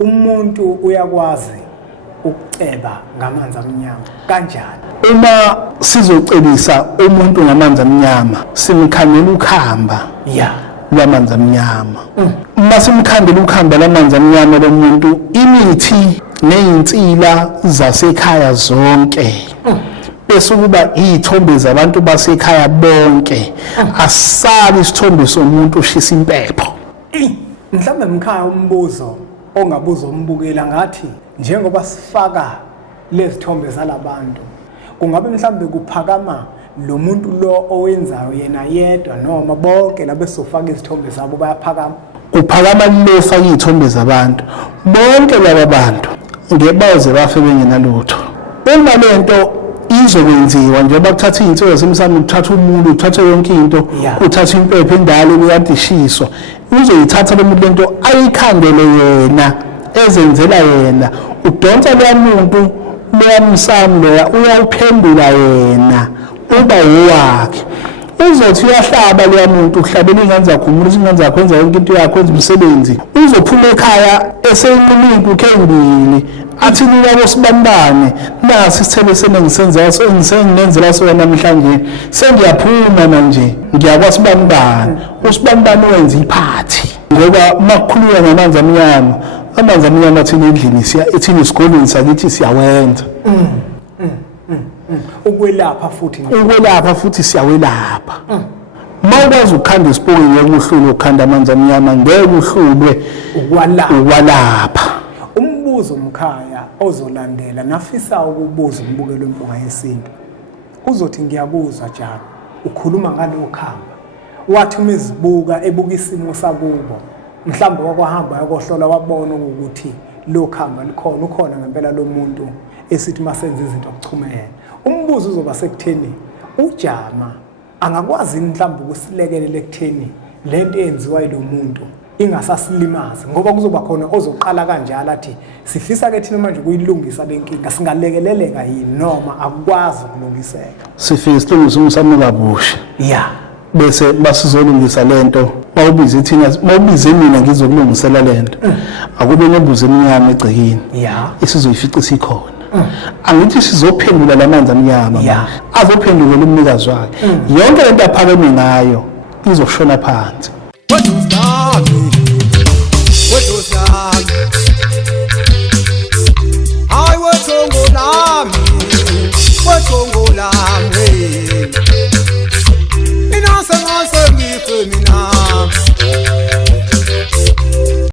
umuntu uyakwazi ukuceba ngamanzi amnyama kanjani? Uma sizocebisa umuntu ngamanzi amnyama simkhandela ukhamba lwamanzi amnyama. Uma simkhandela ukhamba lwamanzi amnyama lomuntu, imithi nezinsila zasekhaya zonke bese kuba izithombe zabantu basekhaya bonke, asali isithombe somuntu oshisa impepho. Mhlawumbe mkhaya umbuzo ongabuza umbukela ngathi njengoba sifaka lezithombe zalabantu, kungabe mhlawumbe kuphakama lo muntu lo owenzayo yena yedwa noma bonke labe sofaka izithombe zabo bayaphakama? Kuphakama lo ofaka izithombe zabantu bonke laba bantu ngebaze bafe bengenalutho. Uma lento izokwenziwa njengoba kuthatha izinsolo zasemsamo, kuthatha umuntu, kuthatha yonke into, kuthatha impepho endala ebeyadishiswa, uzoyithatha lo muntu lento ayikhandele yena, ezenzela yena, udonsa lo muntu lomsamo loya uyawuphendula yena, uba uwakhe. Uzothi uyahlaba lo muntu, uhlabela ingane zakho, umuntu ingane zakho enza yonke into yakho, enza umsebenzi, uzophuma ekhaya eseyimuntu kembili athi niba bosibambane nasi isithebe sengisenzela sona namhlanje, sengiyaphuma manje ngiyakwasibambane. Usibambane wenza iphathi ngoba makukhulunywa ngamanzi amnyama, amanzi amnyama athina endlini ethina esikoleni sakithi siyawenza. Ukwelapha futhi siyawelapha. Mawukwazi ukukhanda isipoki ngeke uhlule ukukhanda amanzi amnyama, ngeke uhlulwe ukwalapha. Umbuzo mkhaya ozolandela nafisa ukubuza umbukelo wempunga yesintu, uzothi ngiyabuzwa njalo ukhuluma ngalokhamba wathi umezibuka ebuka isimo sakubo, mhlawumbe wakwahamba yakohlola wabona ukuthi lokhamba likhona, ukhona ngempela lo muntu esithi masenze izinto okuchumene. Umbuzo uzoba sekutheni uJama angakwazi mhlawumbe ukusilekelela ekutheni lento eyenziwa yilo muntu ingasasilimazi, ngoba kuzoba khona ozoqala kanjalo athi sifisa ke thina manje ukuyilungisa lenkinga, singalekeleleka yini noma akukwazi ukulungiseka. Sifisa silungisa umsamo kabusha bese basizolungisa lento. Mawubize thina, mawubize mina ngizokulungisela lento, akube nebuzo emnyama egcekeni isizoyifica sikhona. Angithi sizophendula lamanzi amnyama azophendula umnikazi wakhe, yonke lento aphakeme ngayo izoshona phansi.